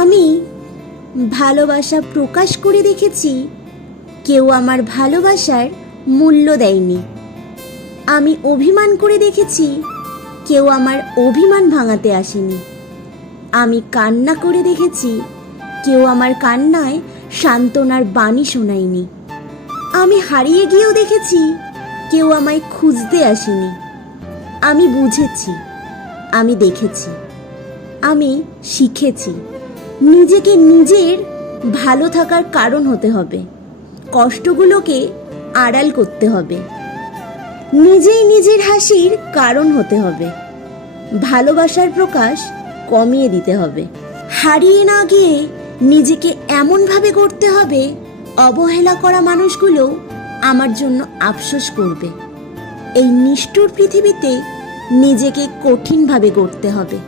আমি ভালোবাসা প্রকাশ করে দেখেছি, কেউ আমার ভালোবাসার মূল্য দেয়নি। আমি অভিমান করে দেখেছি, কেউ আমার অভিমান ভাঙাতে আসেনি। আমি কান্না করে দেখেছি, কেউ আমার কান্নায় সান্ত্বনার বাণী শোনায়নি। আমি হারিয়ে গিয়েও দেখেছি, কেউ আমায় খুঁজতে আসেনি। আমি বুঝেছি, আমি দেখেছি, আমি শিখেছি নিজেকে নিজের ভালো থাকার কারণ হতে হবে, কষ্টগুলোকে আড়াল করতে হবে, নিজেই নিজের হাসির কারণ হতে হবে, ভালোবাসার প্রকাশ কমিয়ে দিতে হবে। হারিয়ে না গিয়ে নিজেকে এমনভাবে গড়তে হবে, অবহেলা করা মানুষগুলো আমার জন্য আফসোস করবে। এই নিষ্ঠুর পৃথিবীতে নিজেকে কঠিনভাবে গড়তে হবে।